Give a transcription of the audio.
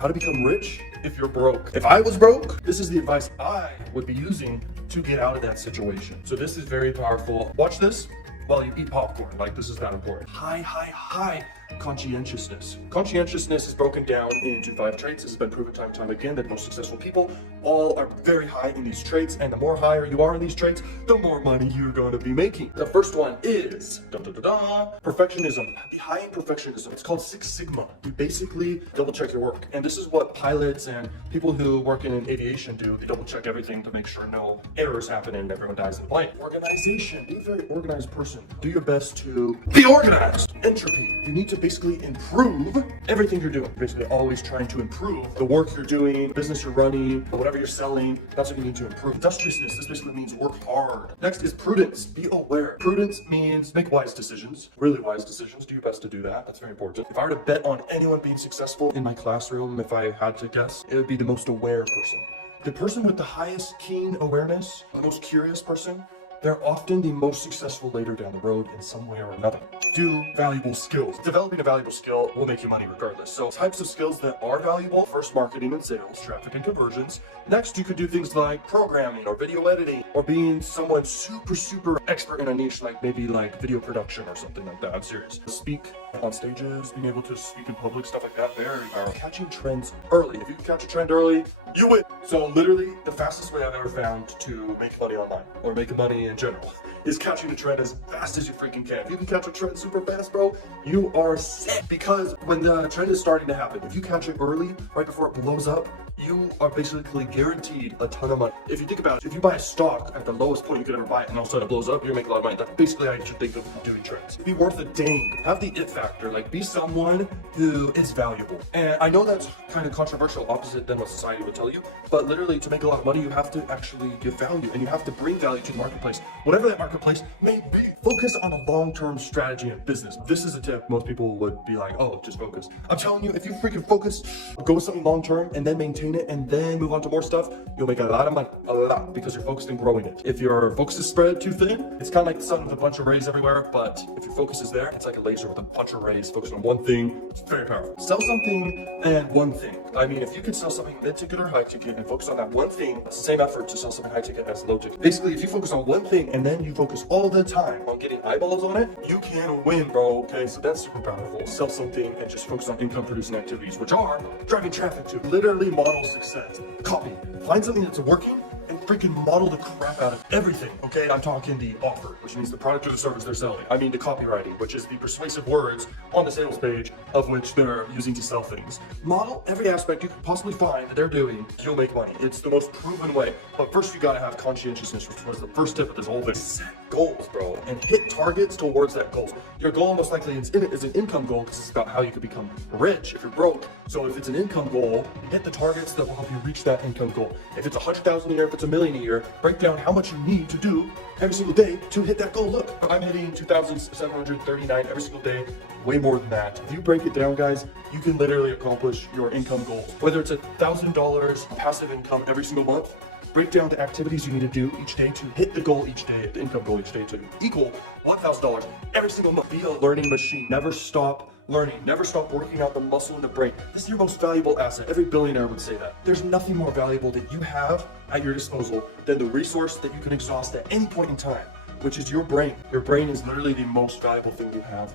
How to become rich if you're broke. If I was broke, this is the advice I would be using to get out of that situation. So this is very powerful. Watch this while you eat popcorn. Like, this is that important. High conscientiousness. Conscientiousness is broken down into 5 traits. This has been proven time and time again that the most successful people all are very high in these traits, and the more higher you are in these traits, the more money you're going to be making. The first one is perfectionism. Be high in perfectionism. It's called 6 Sigma. You basically double check your work, and this is what pilots and people who work in aviation do. They double check everything to make sure no errors happen and everyone dies in the plane. Organization. Be a very organized person. Do your best to be organized. Entropy. You need to basically improve everything you're doing. Basically always trying to improve the work you're doing, business you're running, whatever you're selling. That's what you need to improve. Industriousness. This basically means work hard. Next is prudence. Be aware. Prudence means make wise decisions, really wise decisions. Do your best to do that. That's very important. If I were to bet on anyone being successful in my classroom, if I had to guess, it would be the most aware person. The person with the highest keen awareness, the most curious person, they're often the most successful later down the road in some way or another. Do valuable skills. Developing a valuable skill will make you money regardless. So types of skills that are valuable: first, marketing and sales, traffic and conversions. Next, you could do things like programming or video editing, or being someone super expert in a niche, like maybe like video production or something like that. I'm serious. Speak on stages, being able to speak in public, stuff like that. Very powerful. Catching trends early. If you can catch a trend early, you win. So literally the fastest way I've ever found to make money online, or make money in general, is catching a trend as fast as you freaking can. If you can catch a trend super fast, bro, you are set. Because when the trend is starting to happen, if you catch it early, right before it blows up, you are basically guaranteed a ton of money. If you think about it, if you buy a stock at the lowest point you could ever buy it, and all of a sudden it blows up, you're making a lot of money. That's basically how you should think of doing trends. Be worth a dang. Have the it factor. Like, be someone who is valuable. And I know that's kind of controversial, opposite than what society would tell you, but literally to make a lot of money, you have to actually give value, and you have to bring value to the marketplace. Whatever that marketplace may be. Focus on a long-term strategy in business. This is a tip most people would be like, oh, just focus. I'm telling you, if you freaking focus, go with something long-term and then maintain it and then move on to more stuff, you'll make a lot of money, a lot, because you're focused on growing it. If your focus is spread too thin, it's kind of like the sun with a bunch of rays everywhere, but if your focus is there, it's like a laser with a bunch of rays focused on one thing. It's very powerful. Sell something and one thing. I mean, if you can sell something mid-ticket or high-ticket and focus on that one thing, it's the same effort to sell something high-ticket as low-ticket. Basically, if you focus on one thing and then you focus all the time on getting eyeballs on it, you can win, bro. Okay, so that's super powerful. Sell something and just focus on income-producing activities, which are driving traffic to literally model success. Copy. Find something that's working and freaking model the crap out of everything. Okay, I'm talking the offer, which means the product or the service they're selling. I mean the copywriting, which is the persuasive words on the sales page of which they're using to sell things. Model every aspect you could possibly find that they're doing. You'll make money. It's the most proven way. But first, you gotta have conscientiousness, which was the first tip of this whole thing. Set goals, bro, and hit targets towards that goal. Your goal most likely is an income goal, because it's about how you could become rich if you're broke. So if it's an income goal, hit the targets that will help you reach that income goal. If it's 100,000 a year, if it's $1 million a year, break down how much you need to do every single day to hit that goal. Look, I'm hitting 2,739 every single day, way more than that. If you break it down, guys, you can literally accomplish your income goals. Whether it's $1,000 passive income every single month, break down the activities you need to do each day to hit the goal each day, the income goal each day, to equal $1,000 every single month. Be a learning machine. Never stop learning. Never stop working out the muscle in the brain. This is your most valuable asset. Every billionaire would say that. There's nothing more valuable that you have at your disposal than the resource that you can exhaust at any point in time, which is your brain. Your brain is literally the most valuable thing you have.